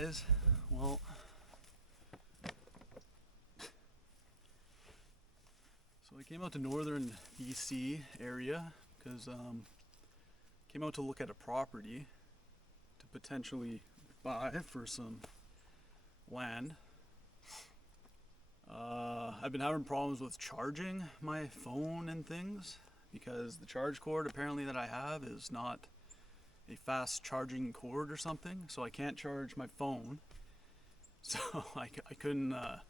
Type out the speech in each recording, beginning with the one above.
guys. Well, so I came out to northern BC area because came out to look at a property to potentially buy for some land. I've been having problems with charging my phone and things because the charge cord apparently that I have is not a fast charging cord or something, so I can't charge my phone. So I couldn't, I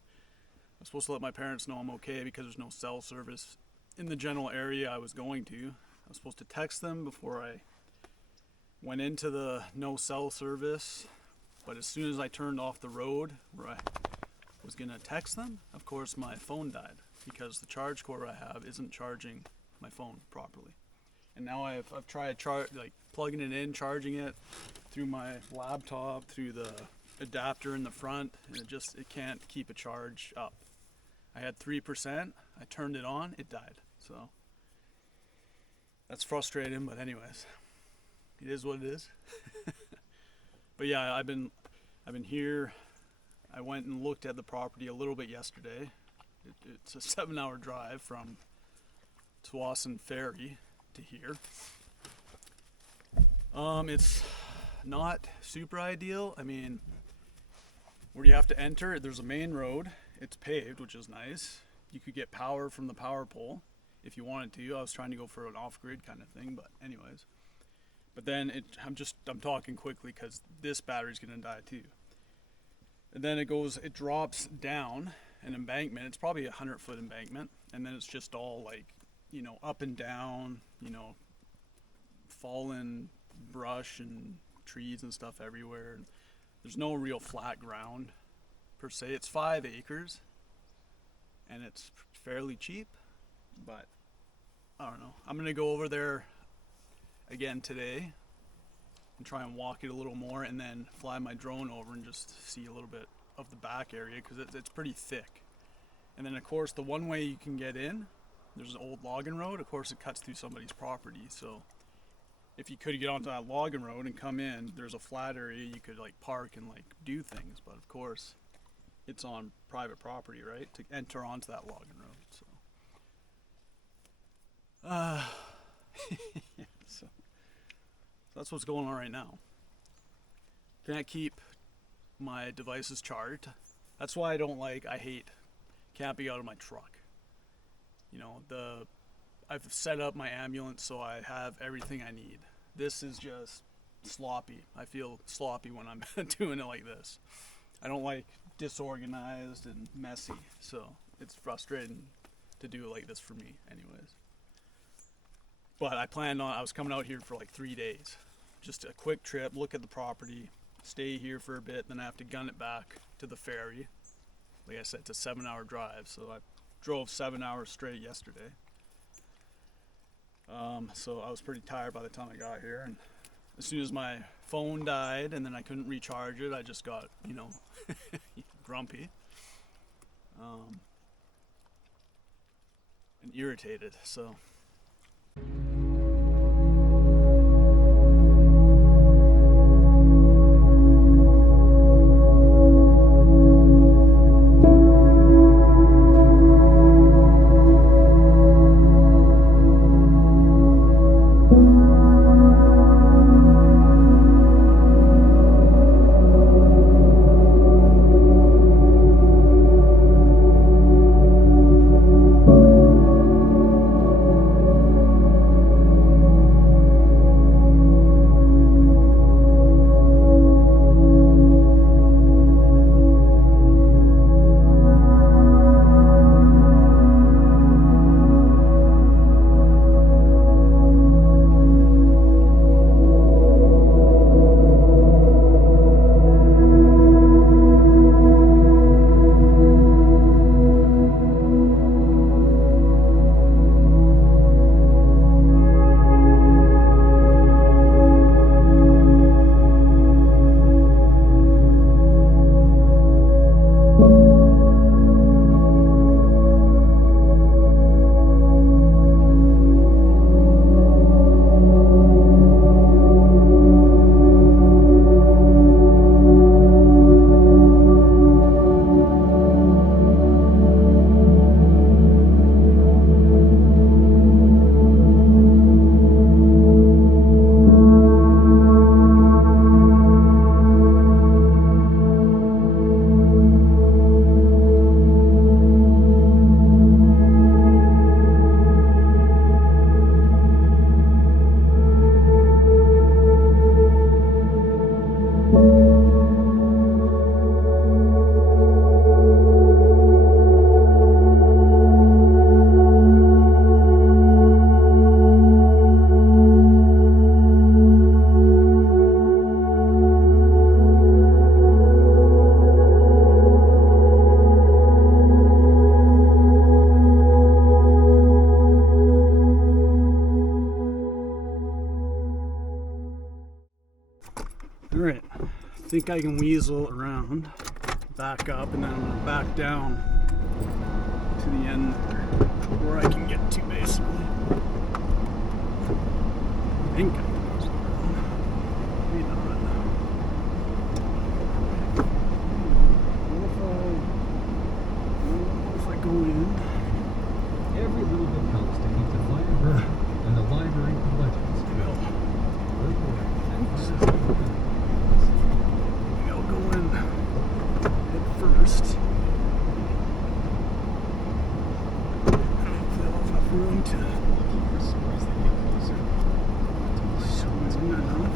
was supposed to let my parents know I'm okay because there's no cell service in the general area I was going to. I was supposed to text them before I went into the no cell service, but as soon as I turned off the road where I was gonna text them, of course my phone died because the charge cord I have isn't charging my phone properly. And now I've tried plugging it in, charging it through my laptop, through the adapter in the front, and it can't keep a charge up. I had 3%, I turned it on, it died. So that's frustrating, but anyways, it is what it is. But yeah, I've been here. I went and looked at the property a little bit yesterday. It's a 7-hour drive from Tsawwassen Ferry to here. It's not super ideal. I mean, where you have to enter, there's a main road. It's paved, which is nice. You could get power from the power pole if you wanted to. I was trying to go for an off-grid kind of thing, but anyways. But then I'm talking quickly because this battery's gonna die too. And then it drops down an embankment. It's probably a 100-foot embankment, and then it's just all like, up and down, fallen brush and trees and stuff everywhere. And there's no real flat ground per se. It's 5 acres, and it's fairly cheap, but I don't know. I'm gonna go over there again today and try and walk it a little more, and then fly my drone over and just see a little bit of the back area because it's pretty thick. And then of course the one way you can get in, there's an old logging road. Of course it cuts through somebody's property, so if you could get onto that logging road and come in, there's a flat area you could park and do things, but of course it's on private property, right, to enter onto that logging road. So that's what's going on right now. Can't keep my devices charged. That's why I hate camping out of my truck. I've set up my ambulance so I have everything I need. This is just sloppy. I feel sloppy when I'm doing it like this. I don't like disorganized and messy, so it's frustrating to do it like this for me anyways. But I was coming out here for 3 days. Just a quick trip, look at the property, stay here for a bit, then I have to gun it back to the ferry. Like I said, it's a 7-hour drive, so I drove 7 hours straight yesterday. So I was pretty tired by the time I got here, and as soon as my phone died and then I couldn't recharge it, I just got, grumpy. And irritated, so. Alright, I think I can weasel around, back up, and then I'm gonna back down to the end where I can get to basically. I think I can weasel around. Maybe not. What if I go in? Every little bit helps to keep the fire burning and the library of legends. Maybe I'll go in head first. Hopefully I'll have room to squeeze in enough.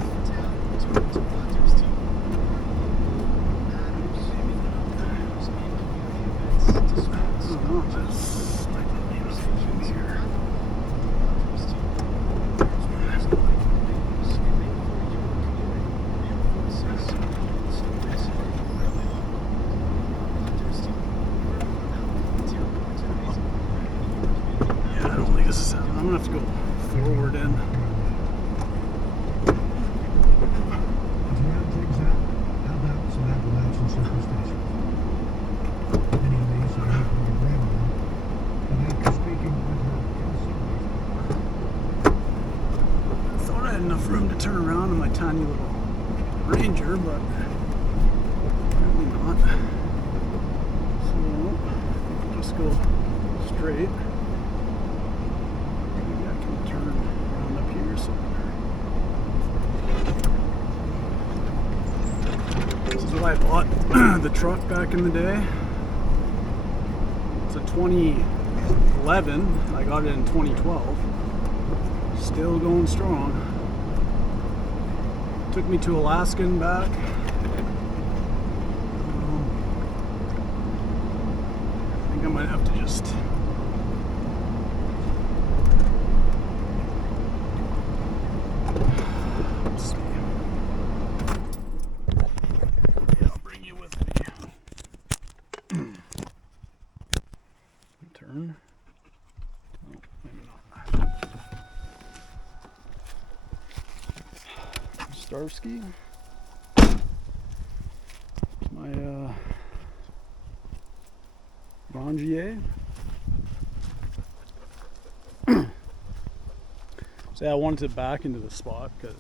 I'm gonna have to go forward in. I thought I had enough room to turn around in my tiny little Ranger, but apparently not. So I'll just go straight. This is what I bought the truck back in the day. It's a 2011. I got it in 2012. Still going strong. Took me to Alaska and back. I think I might have to just turn. Oh, maybe not. Starsky. My Rongier. So yeah, I wanted it back into the spot because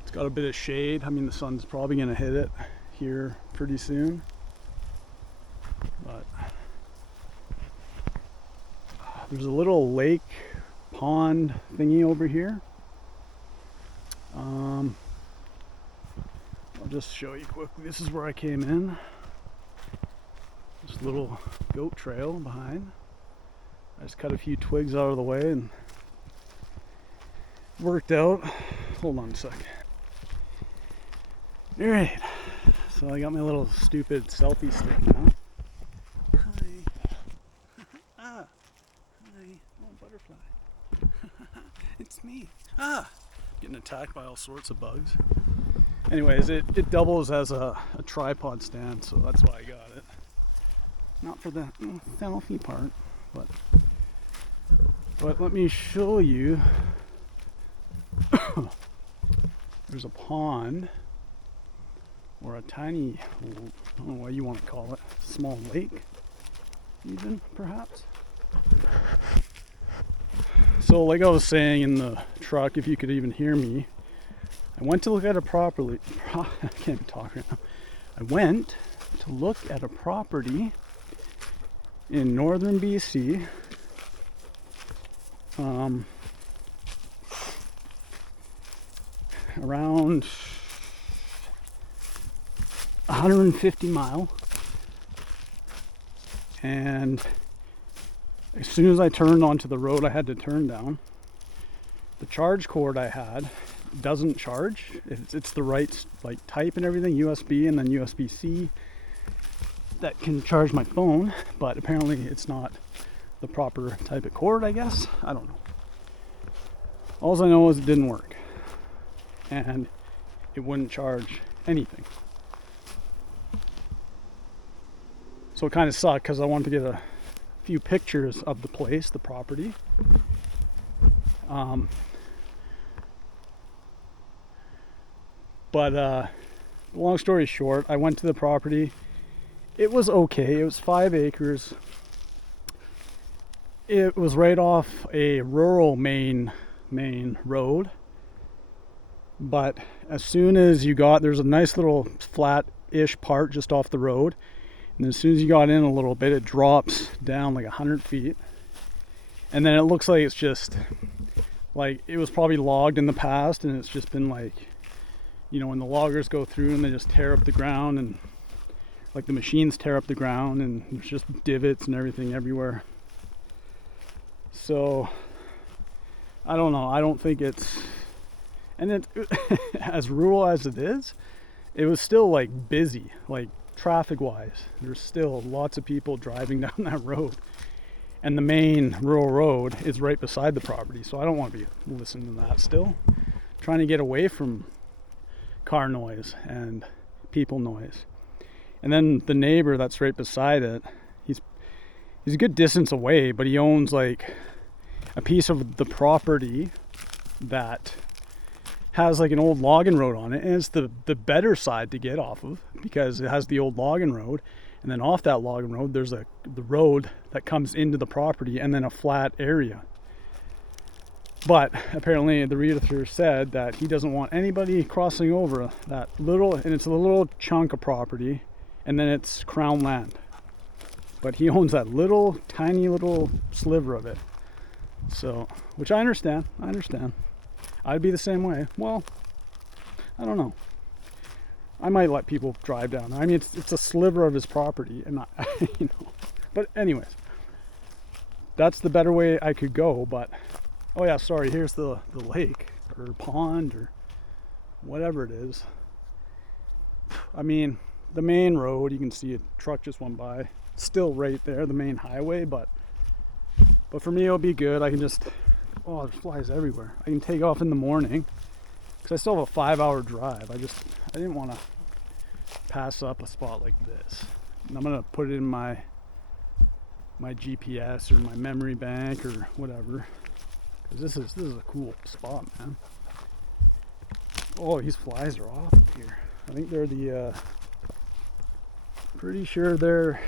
it's got a bit of shade. I mean, the sun's probably gonna hit it here pretty soon. But there's a little lake pond thingy over here. I'll just show you quickly. This is where I came in. This little goat trail behind. I just cut a few twigs out of the way and worked out. Hold on a sec. Alright, so I got my little stupid selfie stick now. Hi, oh, butterfly. It's me. Getting attacked by all sorts of bugs. Anyways, it doubles as a tripod stand, so that's why I got it. Not for the selfie part, but let me show you. There's a pond, or a tiny, I don't know what you want to call it, small lake, even, perhaps. So like I was saying in the truck, if you could even hear me, I went to look at a property. I can't talk right now. I went to look at a property in northern BC. Around 150 mile, and as soon as I turned onto the road I had to turn down, the charge cord I had doesn't charge. It's the right like type and everything, USB and then USB-C that can charge my phone, but apparently it's not the proper type of cord, I guess. I don't know. All I know is it didn't work and it wouldn't charge anything. So it kind of sucked because I wanted to get a few pictures of the place, the property. But long story short, I went to the property. It was okay. It was 5 acres. It was right off a rural main road. But as soon as you there's a nice little flat-ish part just off the road. And as soon as you got in a little bit, it drops down like 100 feet. And then it looks like it's just, like, it was probably logged in the past, and it's just been like, you know, when the loggers go through and they just tear up the ground, and like the machines tear up the ground, and there's just divots and everything everywhere. So, I don't know. I don't think it's, and it, as rural as it is, it was still like busy, like traffic wise. There's still lots of people driving down that road. And the main rural road is right beside the property, so I don't want to be listening to that still. Trying to get away from car noise and people noise. And then the neighbor that's right beside it, he's a good distance away, but he owns like a piece of the property that has like an old logging road on it, and it's the better side to get off of because it has the old logging road. And then off that logging road, there's the road that comes into the property and then a flat area. But apparently the realtor said that he doesn't want anybody crossing over that little, and it's a little chunk of property, and then it's crown land. But he owns that little, tiny little sliver of it. So, which I understand. I'd be the same way. Well, I don't know. I might let people drive down there. I mean, it's a sliver of his property, and you know. But anyways, that's the better way I could go. But oh yeah, sorry. Here's the lake or pond or whatever it is. I mean, the main road. You can see a truck just went by. It's still right there, the main highway. But for me, it'll be good. I can just there's flies everywhere. I can take off in the morning because I still have a 5-hour drive. I didn't want to pass up a spot like this. And I'm gonna put it in my GPS or my memory bank or whatever, because this is a cool spot, man. Oh, these flies are off here. I think they're the pretty sure they're,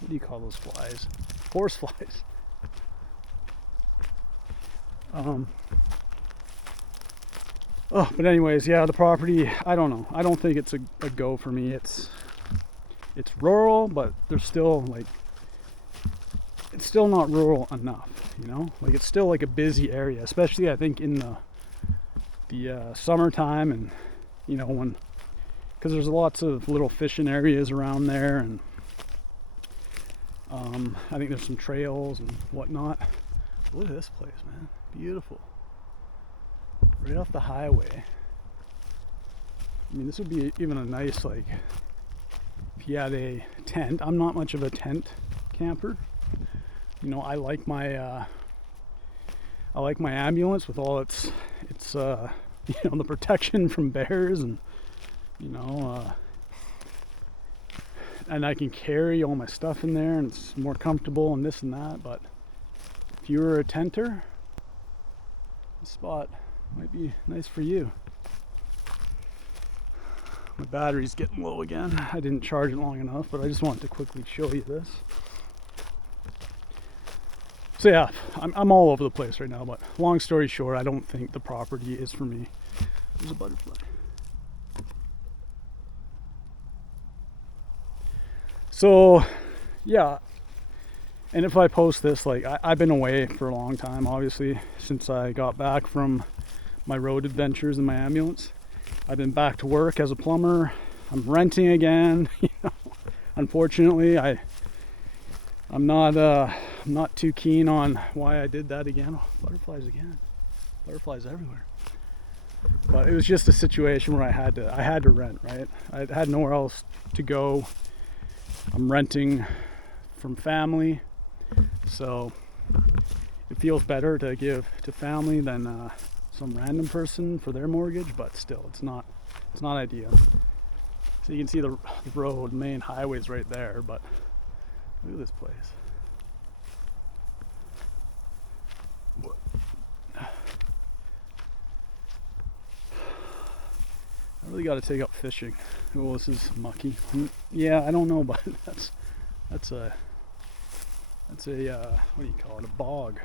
what do you call those flies? Horse flies. But anyways, yeah, the property, I don't know. I don't think it's a go for me. It's rural, but there's still like, it's still not rural enough, you know? Like it's still like a busy area, especially I think in the summertime, and you know, when, because there's lots of little fishing areas around there, and I think there's some trails and whatnot. Look at this place, man. Beautiful. Right off the highway. I mean, this would be even a nice, like, if you had a tent. I'm not much of a tent camper. You know, I like my ambulance with all its you know, the protection from bears, and you know, and I can carry all my stuff in there, and it's more comfortable and this and that. But if you were a tenter, this spot might be nice for you. My battery's getting low again. I didn't charge it long enough, but I just wanted to quickly show you this. So yeah, I'm all over the place right now, but long story short, I don't think the property is for me. There's a butterfly. So yeah, and if I post this, like I've been away for a long time, obviously, since I got back from my road adventures in my ambulance. I've been back to work as a plumber. I'm renting again. You know, unfortunately, I'm not too keen on why I did that again. Oh, butterflies again. Butterflies everywhere. But it was just a situation where I had to rent, right? I had nowhere else to go. I'm renting from family, so it feels better to give to family than some random person for their mortgage, but still, it's not ideal. So you can see the road, main highway's right there, but look at this place. I got to take up fishing. Oh, this is mucky. Yeah, I don't know, but that's a what do you call it? A bog.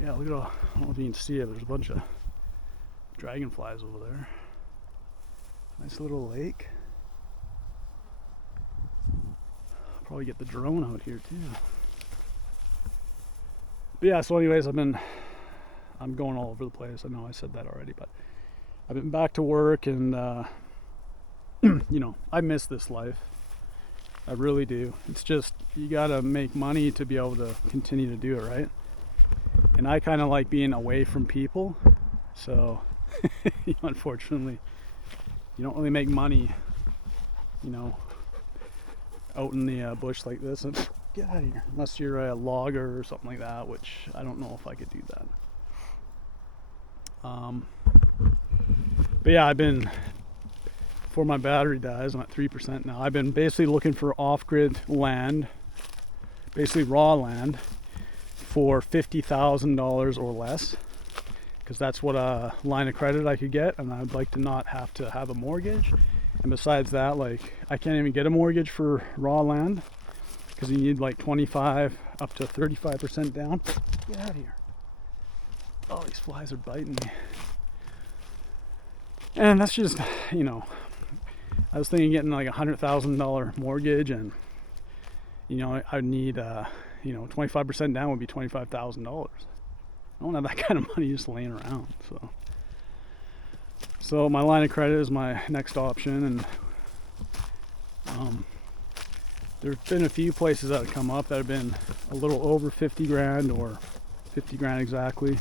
Yeah, look at all. I don't know if you can see it. There's a bunch of dragonflies over there. Nice little lake. Probably get the drone out here too. But yeah, so anyways, I'm going all over the place. I know I said that already, but I've been back to work, and you know, I miss this life. I really do. It's just, you gotta make money to be able to continue to do it, right? And I kind of like being away from people, so unfortunately you don't really make money, you know, out in the bush like this. And get out of here, unless you're a logger or something like that, which I don't know if I could do that. But yeah, I've been, before my battery dies, I'm at 3% now, I've been basically looking for off-grid land, basically raw land, for $50,000 or less, because that's what a line of credit I could get, and I'd like to not have to have a mortgage. And besides that, like, I can't even get a mortgage for raw land because you need like 25 up to 35% down. Get out of here. Oh, these flies are biting me. And that's just, you know, I was thinking getting like $100,000 mortgage, and you know, I'd need you know, 25% down would be $25,000. I don't have that kind of money just laying around, so my line of credit is my next option. And there's been a few places that have come up that have been a little over 50 grand or 50 grand exactly.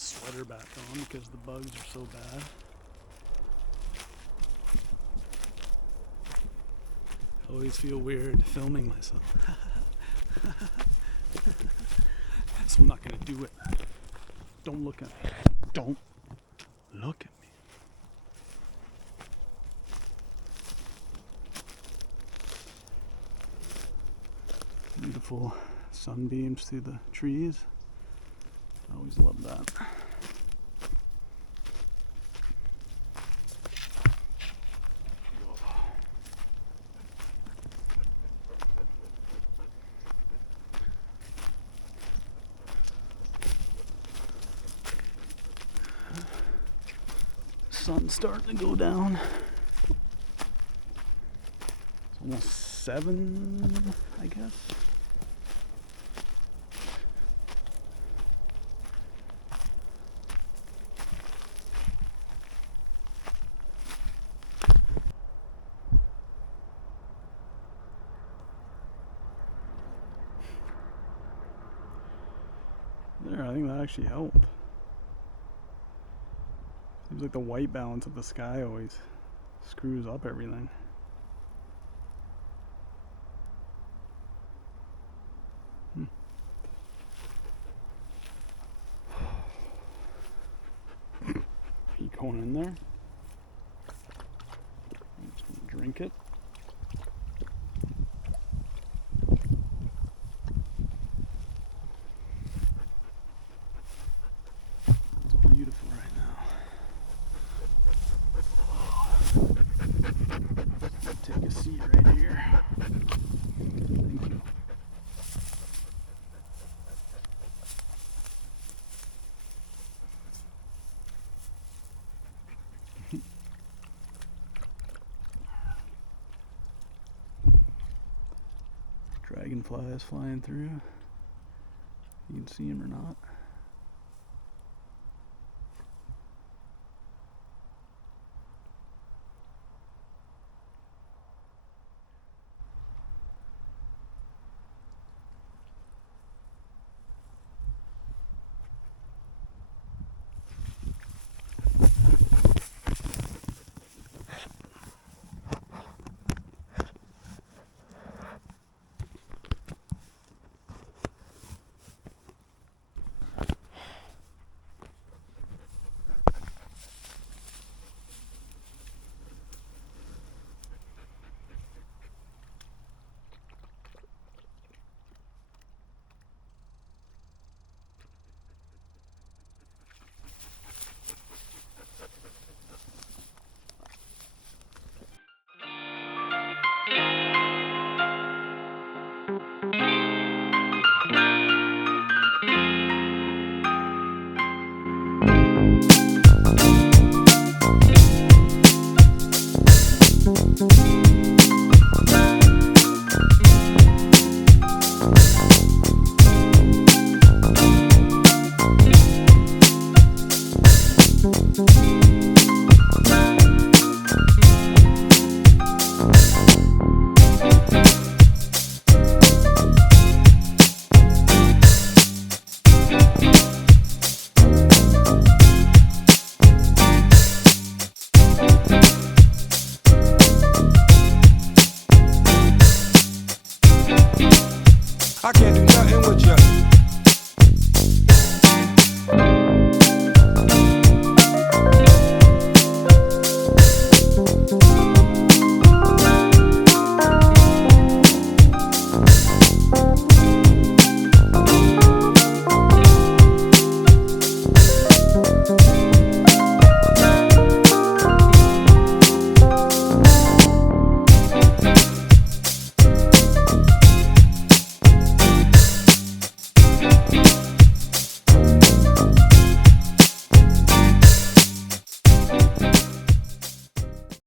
Sweater back on because the bugs are so bad. I always feel weird filming myself. So I'm not gonna do it. Don't look at me. Don't look at me. Beautiful sunbeams through the trees. I always love that. Sun's starting to go down. almost 7, I guess. There, I think that actually helped. Seems like the white balance of the sky always screws up everything. Keep going in there. I'm just gonna drink it. It's beautiful right now. Take a seat right here. Thank you. Dragonflies flying through. You can see them or not.